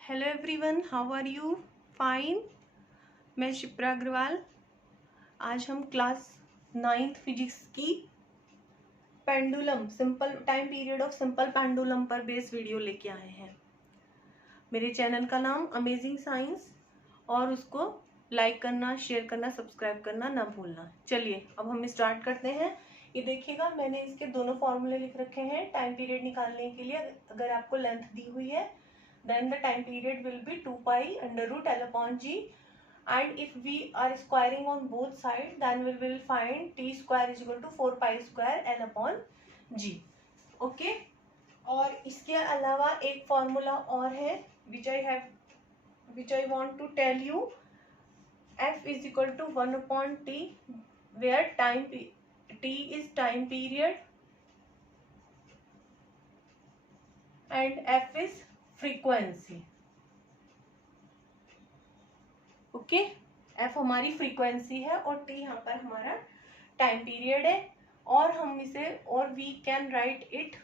Hello everyone, how are you? Fine. मैं शिप्रा अग्रवाल। आज हम क्लास 9th फिजिक्स की pendulum simple time period of simple pendulum पर base video लेके आए हैं। मेरे चैनल का नाम अमेजिंग साइंस, और उसको लाइक करना, शेयर करना, सब्सक्राइब करना ना भूलना। चलिए अब हम स्टार्ट करते हैं। ये देखिएगा, मैंने इसके दोनों फॉर्मूले लिख रखे हैं टाइम पीरियड निकालने के लिए। अगर आपको लेंथ दी हुई है, then the time period will be 2 pi under root L upon G, and if we are squaring on both sides then we will find t square is equal to 4 pi square L upon G. Okay? और इसके अलावा एक formula और है which I want to tell you. F is equal to 1 upon T, where T is time period and F is frequency. Okay, F हमारी frequency है और T यहाँ पर हमारा टाइम पीरियड है। और हम इसे we can write it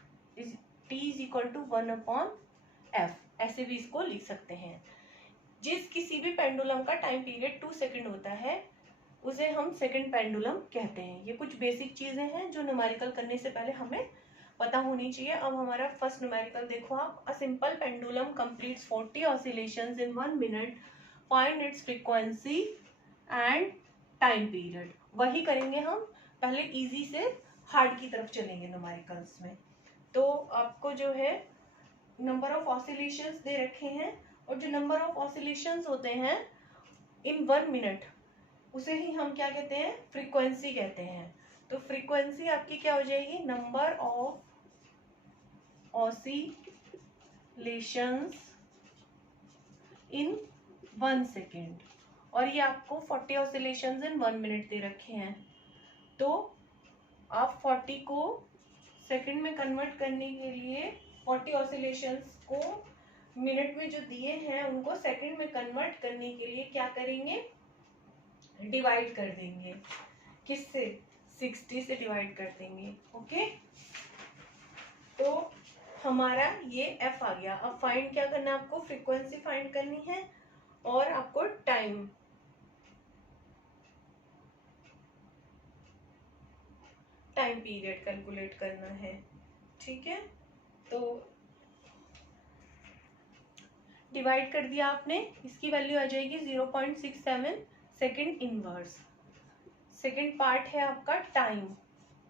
T is equal to 1 upon F, ऐसे भी इसको लिख सकते हैं। जिस किसी भी पेंडुलम का टाइम पीरियड 2 सेकेंड होता है उसे हम सेकेंड पेंडुलम कहते हैं। ये कुछ बेसिक चीजें हैं जो न्यूमेरिकल करने से पहले हमें पता होनी चाहिए। अब हमारा फर्स्ट न्यूमेरिकल देखो आप। A simple pendulum completes 40 oscillations in 1 minute, find its frequency and time period. वही करेंगे हम, पहले इजी से हार्ड की तरफ चलेंगे न्यूमेरिकल्स में। तो आपको जो है नंबर ऑफ ऑसिलेशंस दे रखे हैं, और जो नंबर ऑफ ऑसिलेशंस होते हैं इन 1 मिनट उसे ही हम क्या कहते हैं? फ्रीक्वेंसी कहते हैं। तो फ्रीक्वेंसी आपकी क्या हो जाएगी? Number of oscillations in 1 second, और ये आपको 40 ऑसिलेशंस इन 1 मिनट दे रखे हैं। तो आप 40 को सेकेंड में कन्वर्ट करने के लिए 40 ऑसिलेशंस को मिनट में जो दिए हैं उनको सेकेंड में कन्वर्ट करने के लिए क्या करेंगे? डिवाइड कर देंगे। किससे? 60 से डिवाइड कर देंगे। ओके, तो हमारा ये एफ आ गया। अब फाइंड क्या करना है आपको? फ्रीक्वेंसी फाइंड करनी है और आपको टाइम पीरियड कैलकुलेट करना है। ठीक है, तो डिवाइड कर दिया आपने, इसकी वैल्यू आ जाएगी 0.67 सेकेंड इनवर्स। सेकेंड पार्ट है आपका टाइम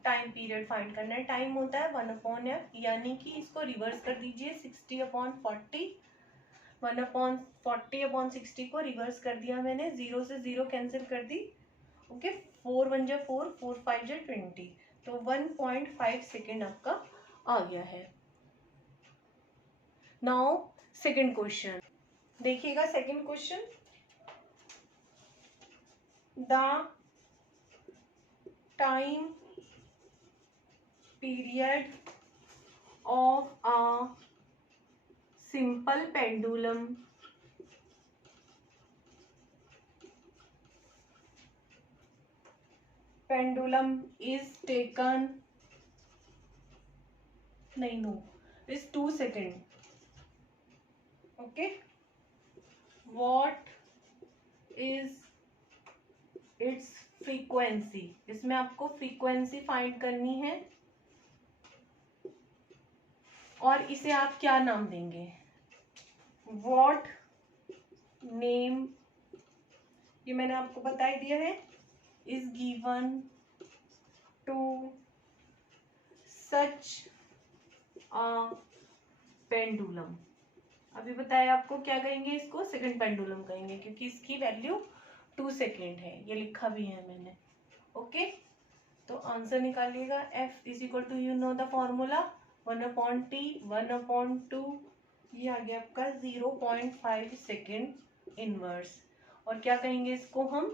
पीरियड फाइंड करना है। टाइम होता है 1 अपॉन एफ, यानी कि इसको रिवर्स कर दीजिए 60 अपॉन 40। 1 अपॉन 40 अपॉन 60 को रिवर्स कर दिया मैंने, 0 से 0 कैंसिल कर दी। ओके, 4 1 जा 4, 4 5 जा 20, तो 1.5 सेकेंड आपका आ गया है। नाउ सेकेंड क्वेश्चन देखिएगा। Second question, the time period of a simple pendulum is taken, नहीं no, is 2 second. Okay, what is its frequency? इसमें आपको फ्रीक्वेंसी फाइंड करनी है और इसे आप क्या नाम देंगे? What name, ये मैंने आपको बता ही दिया है, is given to such a pendulum. अभी बताया आपको क्या कहेंगे? इसको सेकंड पेंडुलम कहेंगे, क्योंकि इसकी वैल्यू 2 सेकेंड है, ये लिखा भी है मैंने। ओके, तो आंसर निकालिएगा। F is equal to, you know the formula, 1 upon T, 1 upon 2, ये आ गया आपका 0.5 सेकेंड इनवर्स। और क्या कहेंगे इसको हम?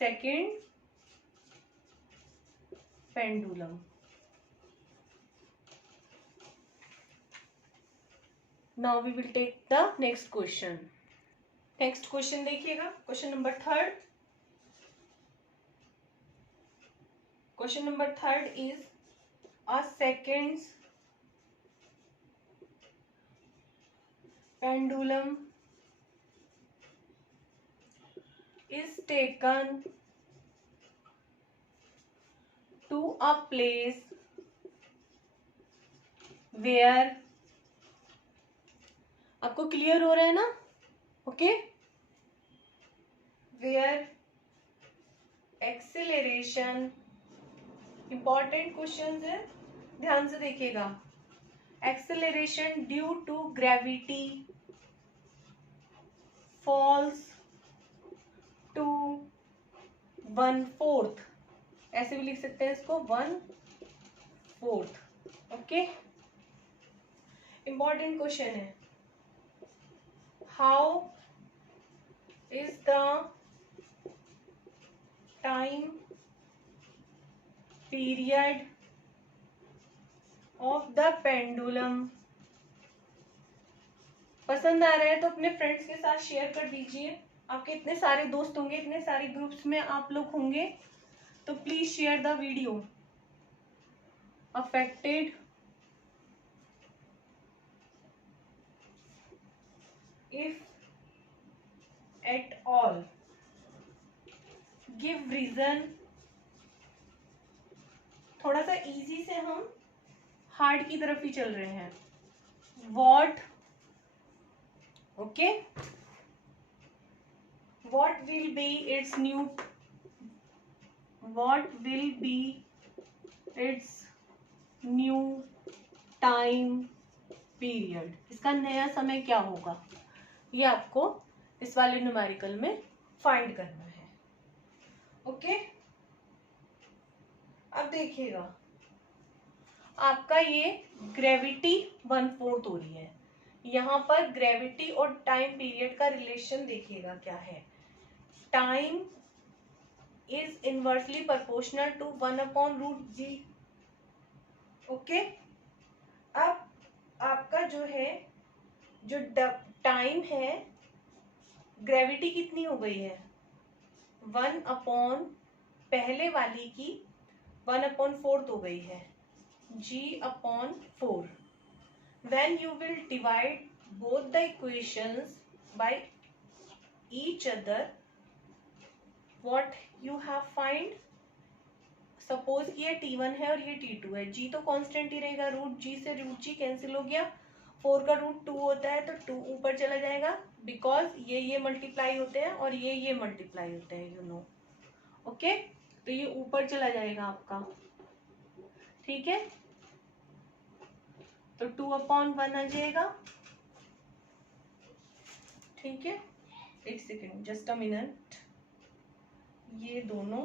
Second pendulum. Now we will take the next question. Next question देखिएगा, question number third. Question number third is a seconds pendulum is taken to a place where, आपको क्लियर हो रहा है ना? Okay, where acceleration, important question है, ध्यान से देखिएगा, acceleration due to gravity falls to 1/4, ऐसे भी लिख सकते हैं इसको 1/4. ओके, इंपॉर्टेंट क्वेश्चन है, how is the time period of the pendulum. पसंद आ रहा है तो अपने फ्रेंड्स के साथ शेयर कर दीजिए. आपके इतने सारे दोस्त होंगे, इतने सारे ग्रुप्स में आप लोग होंगे, तो please share the video. Affected if at all, give reason. थोड़ा सा इजी से हम हार्ड की तरफ ही चल रहे हैं. What, okay, what will be its new time period, इसका नया समय क्या होगा, ये आपको इस वाले न्यूमेरिकल में फाइंड करना है. ओके, अब देखिएगा, आपका ये ग्रेविटी 1/4 हो रही है. यहाँ पर ग्रेविटी और टाइम पीरियड का रिलेशन देखिएगा क्या है. Time is inversely proportional to 1/√g. Okay, अब आपका जो है, जो टाइम है, ग्रेविटी कितनी हो गई है, 1/ पहले वाली की 1/4 हो गई है, g/4. When you will divide both the equations by each other, what you have find, suppose ये t1 है और ये t2 है, g तो कांस्टेंट ही रहेगा, √g से √g कैंसिल हो गया, 4 का √2 होता है तो 2 ऊपर चला जाएगा, बिकॉज ये मल्टीप्लाई होते हैं और ये मल्टीप्लाई होते हैं, यू नो. ओके, तो ये ऊपर चला जाएगा आपका, ठीक है, तो 2/1 आ जाएगा. ठीक है, एक सेकेंड, जस्ट अ मिनट, ये दोनों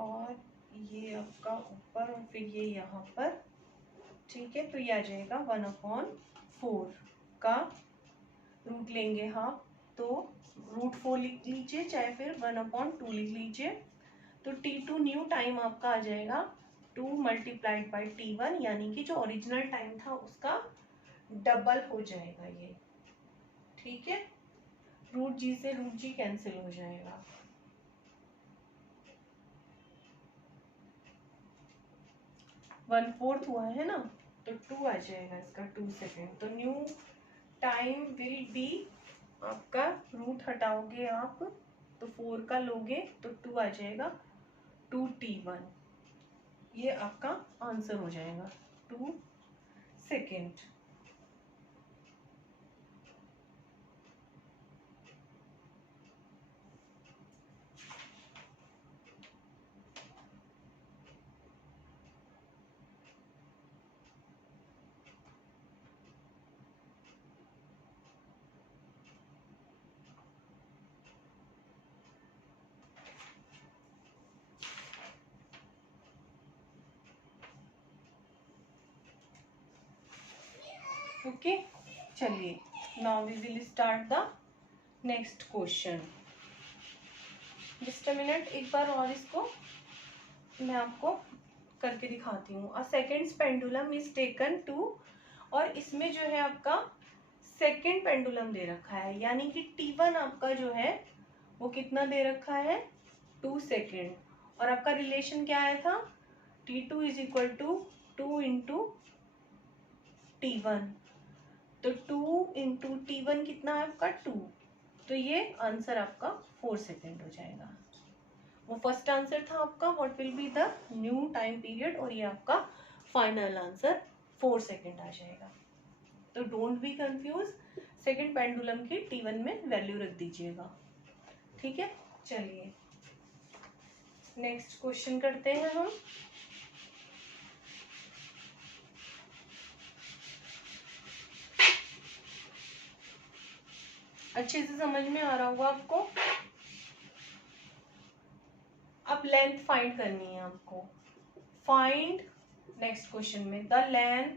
और ये आपका ऊपर और फिर ये यहाँ पर, ठीक है, तो ये आ जाएगा 1/4 का रूट लेंगे हाफ, तो √4 लिख लीजिए, चाहे फिर 1/2 लिख लीजिए. तो t2 न्यू टाइम आपका आ जाएगा 2 × t1, यानी कि जो ओरिजिनल टाइम था उसका डबल हो जाएगा ये. ठीक है, √g से √g कैंसिल हो जाएगा. 1/4 हुआ है ना, तो 2 आ जाएगा इसका, 2 सेकेंड. तो न्यू टाइम विल बी, आपका रूट हटाओगे आप तो 4 का लोगे तो 2 आ जाएगा, 2t1. ये आपका आंसर हो जाएगा, 2 सेकेंड. ओके, चलिए, now we will start the next question. Just a minute, एक बार और इसको मैं आपको करके दिखाती हूँ. A second pendulum is taken to, और इसमें जो है आपका सेकेंड पेंडुलम दे रखा है, यानी कि t1 आपका जो है वो कितना दे रखा है, 2 सेकेंड, और आपका रिलेशन क्या आया था, t2 = 2 × t1. तो 2 इंटू T1 कितना है आपका 2, तो ये आंसर आपका 4 सेकेंड हो जाएगा। वो फर्स्ट आंसर था आपका what will be the new time period, और ये आपका फाइनल आंसर 4 सेकेंड आ जाएगा। तो don't be confuse, second pendulum की T1 में वैल्यू रख दीजिएगा, ठीक है। चलिए नेक्स्ट क्वेश्चन करते हैं हम। अच्छे से समझ में आ रहा होगा आपको। अब लेंथ फाइंड करनी है आपको। फाइंड नेक्स्ट क्वेश्चन में द लेंथ,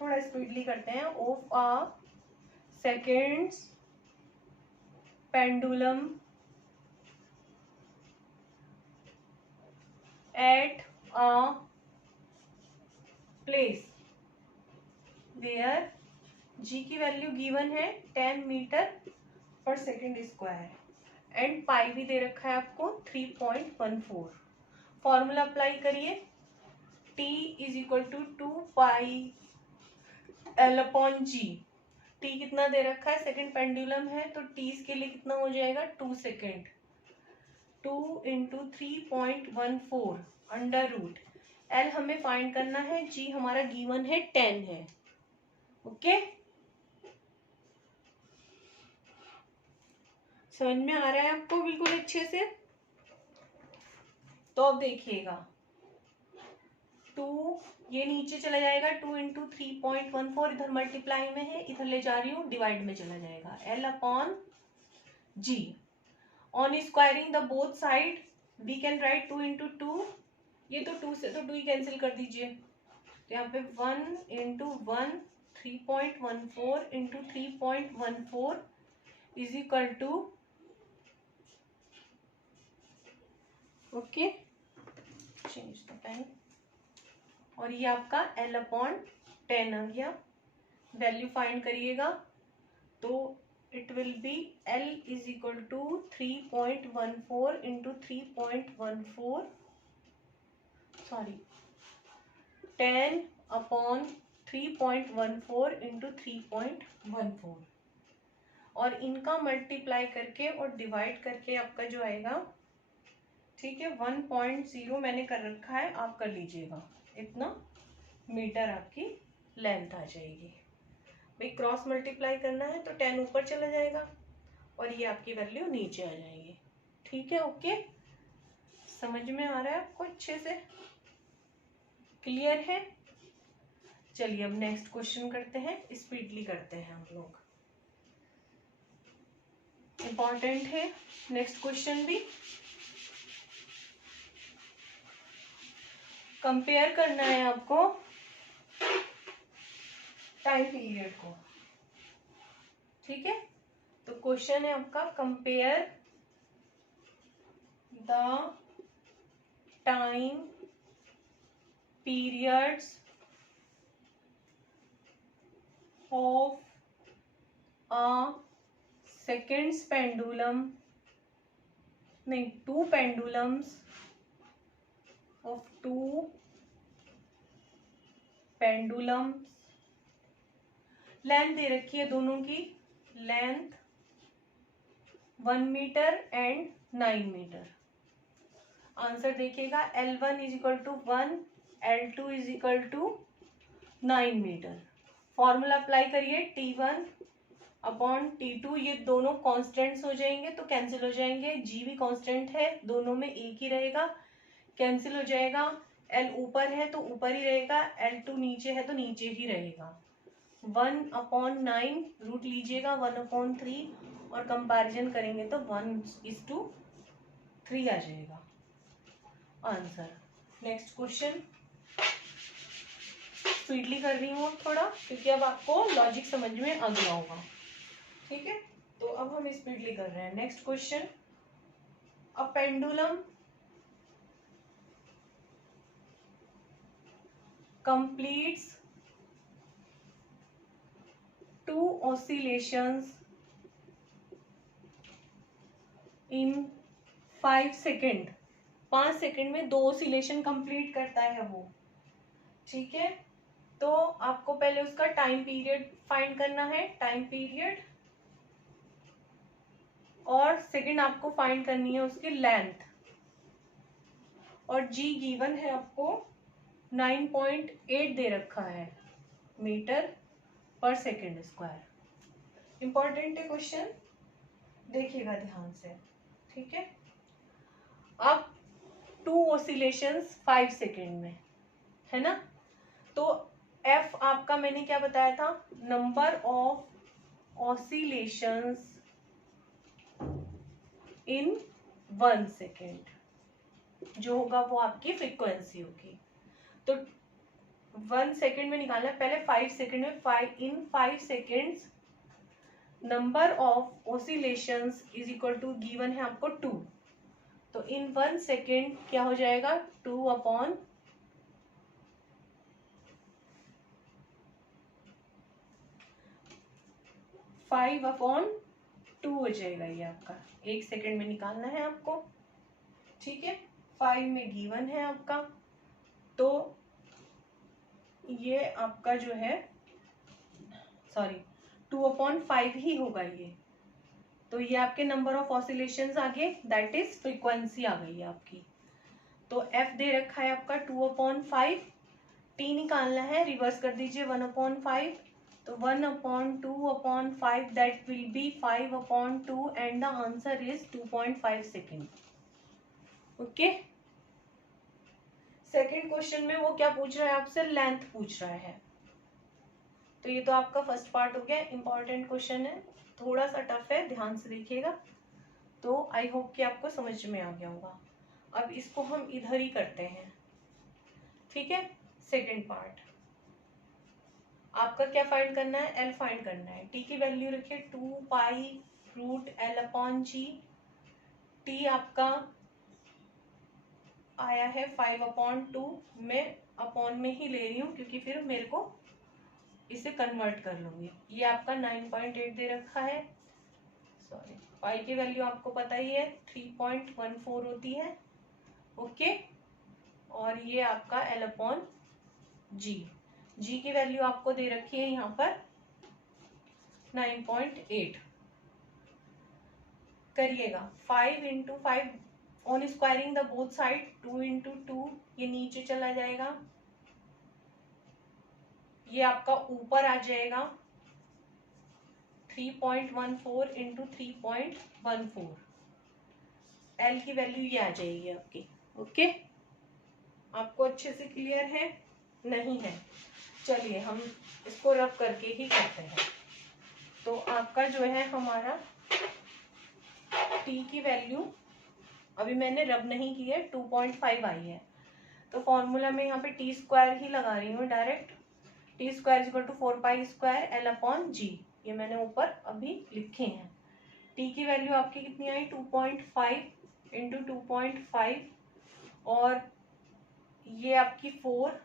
थोड़ा स्पीडली करते हैं, of a seconds pendulum at a place where g की वैल्यू गिवन है 10 मीटर पर सेकेंड स्क्वायर एंड पाई भी दे रखा है आपको 3.14। फॉर्मूला अप्लाई करिए, T is equal to 2 pi L upon G. T कितना दे रखा है, सेकेंड पेंडुलम है तो T के लिए कितना हो जाएगा 2 second, 2 into 3.14 under root. L हमें फाइंड करना है, G हमारा गिवन है 10 है, ओके। समझ में आ रहा है आपको बिल्कुल अच्छे से। तो अब देखिएगा 2 ये नीचे चला जाएगा, 2 इंटू 3.14 इधर मल्टीप्लाई में है, इधर ले जा रही हूँ डिवाइड में चला जाएगा, L upon G. On squaring the both side we can write 2 into 2, ये तो 2 से तो 2 ही कैंसिल कर दीजिए, तो यहाँ पे 1 into 1 3.14 into 3.14 is equal to, okay change the pen, और ये आपका L अपॉन 10 आ गया। वैल्यू फाइंड करिएगा तो it will be L is equal to 3.14 into 3.14 sorry 10 upon 3.14 into 3.14, और इनका मल्टीप्लाई करके और डिवाइड करके आपका जो आएगा, ठीक है 1.0 मैंने कर रखा है, आप कर लीजिएगा, इतना मीटर आपकी लेंथ आ जाएगी। भाई क्रॉस मल्टीप्लाई करना है तो 10 ऊपर चला जाएगा और ये आपकी वैल्यू नीचे आ जाएगी, ठीक है। ओके समझ में आ रहा है आपको अच्छे से, क्लियर है। चलिए अब नेक्स्ट क्वेश्चन करते हैं, स्पीडली करते हैं हम लोग, इंपॉर्टेंट है नेक्स्ट क्वेश्चन भी। कंपेयर करना है आपको टाइम पीरियड को, ठीक है। तो क्वेश्चन है आपका compare the time periods of a seconds pendulum, नहीं 2 पेंडुलम्स of 2 पेंडुलम्स, लेंथ दे रखी है दोनों की, length 1 metre and 9 metre. Answer देखिएगा L1 is equal to 1, L2 is equal to 9 metre. Formula apply करिए, T1 अपॉन T2, ये दोनों कॉन्स्टेंट्स हो जाएंगे तो कैंसिल हो जाएंगे, G भी कॉन्स्टेंट है, दोनों में एक ही रहेगा, कैंसिल हो जाएगा। L ऊपर है तो ऊपर ही रहेगा, L2 नीचे है तो नीचे ही रहेगा। 1 अपॉन 9 रूट लीजिएगा 1 अपॉन 3 और कंपैरिजन करेंगे तो 1:3 आ जाएगा आंसर। नेक्स्ट क्वेश्चन स्पीडली कर रही हूँ थोड़ा, क्योंकि अब आपको लॉजिक समझ में आ गया होगा, ठीक है। तो अब हम स्पीडली कर रहे हैं। Next question, a pendulum completes 2 oscillations in 5 second, 5 second में 2 ऑसिलेशन कंप्लीट करता है वो, ठीक है। तो आपको पहले उसका टाइम पीरियड फाइंड करना है, टाइम पीरियड, और सेकंड आपको फाइंड करनी है उसकी लेंथ, और जी गिवन है आपको 9.8 दे रखा है मीटर पर सेकेंड स्क्वायर। इंपॉर्टेंट है क्वेश्चन, देखिएगा ध्यान से, ठीक है। अब 2 ऑसिलेशंस 5 सेकेंड में है ना, तो एफ आपका मैंने क्या बताया था, number of oscillations in 1 second, जो होगा वो आपकी फ्रीक्वेंसी होगी। तो 1 सेकेंड में निकालना, पहले 5 सेकेंड में, 5 seconds number of oscillations is equal to given है आपको 2, तो इन 1 सेकेंड क्या हो जाएगा, 2/5 2 हो जाएगा ये आपका, 1 सेकेंड में निकालना है आपको, ठीक है। 5 में गिवन है आपका, तो ये आपका जो है, सॉरी 2/5 ही होगा ये, तो ये आपके नंबर ऑफ ऑसिलेशंस आ गए, दैट इज फ्रीक्वेंसी आ गई है आपकी। तो एफ दे रखा है आपका 2/5, टी निकालना है, रिवर्स कर दीजिए 1/5, तो 1/2/5 that will be 5/2 and the answer is 2.5 second. Okay, second question में वो क्या पूछ रहा है आपसे, लेंथ पूछ रहा है। तो ये तो आपका फर्स्ट पार्ट हो गया, इंपॉर्टेंट क्वेश्चन है, थोड़ा सा टफ है, ध्यान से देखिएगा। तो आई होप कि आपको समझ में आ गया होगा। अब इसको हम इधर ही करते हैं, ठीक है। सेकेंड पार्ट आपका क्या फाइंड करना है, एल फाइंड करना है। टी की वैल्यू रखिए 2π√L/G। टी आपका आया है 5/2, मैं अपॉन में ही ले रही हूँ क्योंकि फिर मेरे को इसे कन्वर्ट कर लूंगी। ये आपका 9.8 दे रखा है, सॉरी पाई की वैल्यू आपको पता ही है 3.14 होती है, ओके। और ये आपका L/G, जी की वैल्यू आपको दे रखी है यहाँ पर 9.8। करिएगा 5 × 5 on squaring the both side, 2 × 2 ये नीचे चला जाएगा, ये आपका ऊपर आ जाएगा 3.14 × 3.14, एल की वैल्यू ये आ जाएगी आपकी, ओके। आपको अच्छे से क्लियर है, नहीं है, चलिए हम इसको रब करके ही करते हैं। तो आपका जो है हमारा टी की वैल्यू अभी मैंने रब नहीं की है, 2.5 आई है, तो फॉर्मूला में यहाँ पे टी स्क्वायर ही लगा रही हूँ direct, T square equal to 4π² L/G, ये मैंने ऊपर अभी लिखे हैं। टी की वैल्यू आपकी कितनी आई, 2.5 × 2.5, और ये आपकी 4,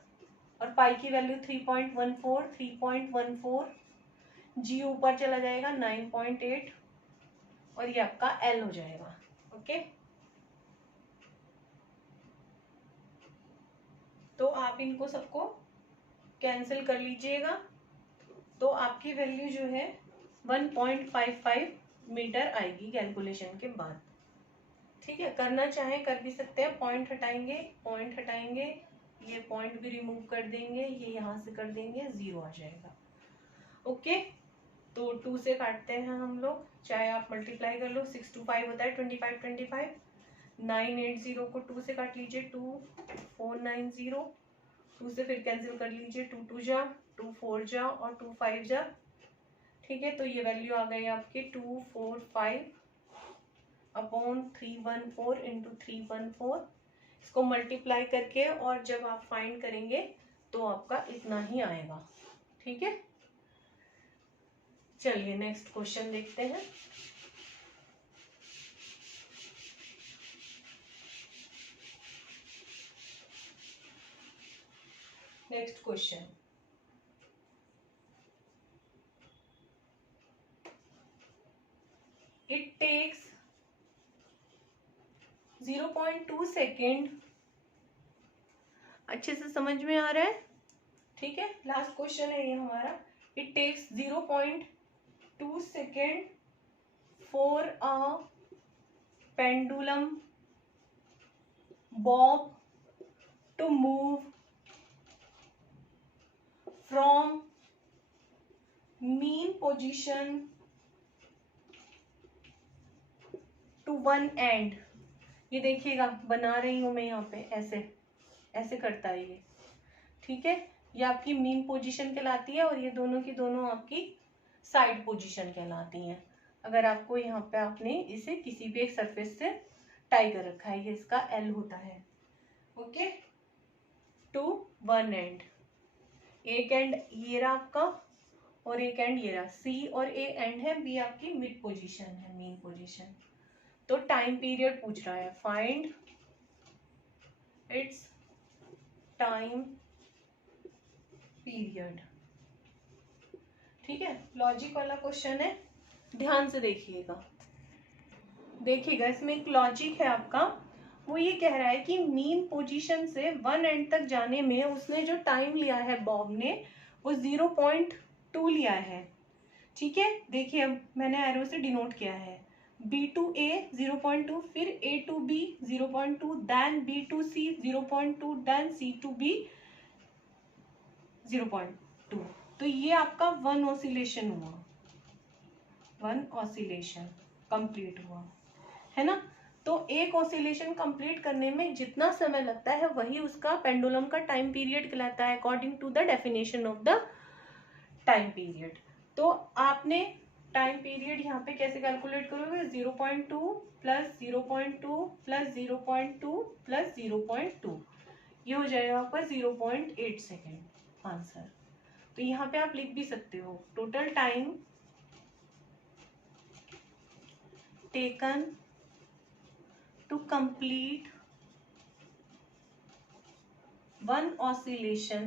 और पाई की वैल्यू 3.14, जी ऊपर चला जाएगा 9.8, और ये आपका एल हो जाएगा, ओके। तो आप इनको सबको कैंसिल कर लीजिएगा, तो आपकी वैल्यू जो है 1.55 मीटर आएगी कैलकुलेशन के बाद, ठीक है। करना चाहें कर भी सकते हैं, पॉइंट हटाएंगे, ये पॉइंट भी रिमूव कर देंगे, ये यहाँ से कर देंगे, 0 आ जाएगा, ओके। तो 2 से काटते हैं हम लोग, चाहे आप मल्टीप्लाई कर लो, 6 × 5 होता है 25, 980 को 2 से काट लीजिए, 2490, 2 से फिर कैंसिल कर लीजिए, 2 2 जा, 2 4 जा, और 2 5 जा, ठीक है। तो ये वैल्यू आ गई आपकी 245/314 × 314, इसको मल्टीप्लाई करके, और जब आप फाइंड करेंगे तो आपका इतना ही आएगा, ठीक है। चलिए नेक्स्ट क्वेश्चन देखते हैं। Next question, it takes 0.2 second, अच्छे से समझ में आ रहा है, ठीक है, लास्ट क्वेश्चन है ये हमारा। It takes 0.2 second for a pendulum bob to move from mean position to one end। ये देखिएगा, बना रही हूं मैं यहाँ पे, ऐसे ऐसे करता है ये, ठीक है। ये आपकी मीन पोजीशन कहलाती है और ये दोनों की दोनों आपकी साइड पोजीशन कहलाती हैं। अगर आपको यहाँ पे आपने इसे किसी भी एक सरफेस से टाई कर रखा है, ये इसका एल होता है, ओके। टू वन एंड, एक एंड ये रहा आपका और एक एंड ये रहा, सी और ए एंड है, बी आपकी मिड पोजीशन है, मीन पोजीशन। तो टाइम पीरियड पूछ रहा है, फाइंड इट्स टाइम पीरियड, ठीक है। लॉजिक वाला क्वेश्चन है, ध्यान से देखिएगा। देखिएगा, इसमें एक लॉजिक है आपका, वो ये कह रहा है कि मीन पोजीशन से वन एंड तक जाने में उसने जो टाइम लिया है बॉब ने, वो 0.2 लिया है, ठीक है। देखिए, अब मैंने एरो से डिनोट किया है, B to A 0.2, फिर A to B 0.2, then B to C 0.2, then C to B 0.2। तो ये आपका वन ऑसिलेशन हुआ, वन ऑसिलेशन कंप्लीट हुआ, है ना। तो एक ऑसिलेशन कंप्लीट करने में जितना समय लगता है वही उसका पेंडुलम का टाइम पीरियड कहलाता है, according to the definition of the time period. तो आपने टाइम पीरियड यहाँ पे कैसे कैलकुलेट करोगे, 0.2 प्लस 0.2 प्लस 0.2 प्लस 0.2, ये हो जाएगा आपका 0.8 सेकेंड आंसर। तो यहाँ पे आप लिख भी सकते हो, total time taken to complete one oscillation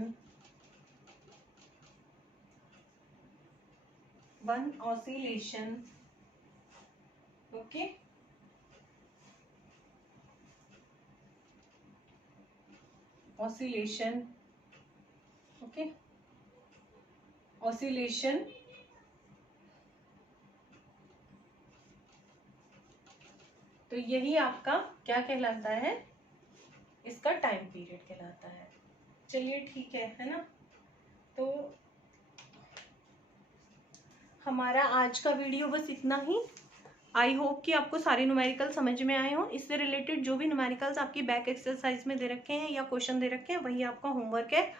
okay, oscillation, okay, oscillation तो यही आपका क्या कहलाता है, इसका टाइम पीरियड कहलाता है। चलिए ठीक है ना। तो हमारा आज का वीडियो बस इतना ही। आई होप कि आपको सारे न्यूमेरिकल समझ में आए हों। इससे रिलेटेड जो भी न्यूमेरिकल्स आपकी बैक एक्सरसाइज में दे रखे हैं या क्वेश्चन दे रखे हैं, वही आपका होमवर्क है।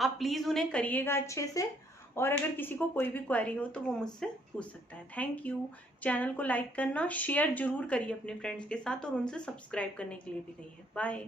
आप प्लीज़ उन्हें करिएगा अच्छे से, और अगर किसी को कोई भी क्वेरी हो तो वो मुझसे पूछ सकता है। Thank you. चैनल को लाइक करना, शेयर जरूर करिए अपने फ्रेंड्स के साथ, और उनसे सब्सक्राइब करने के लिए भी कहिए। बाय।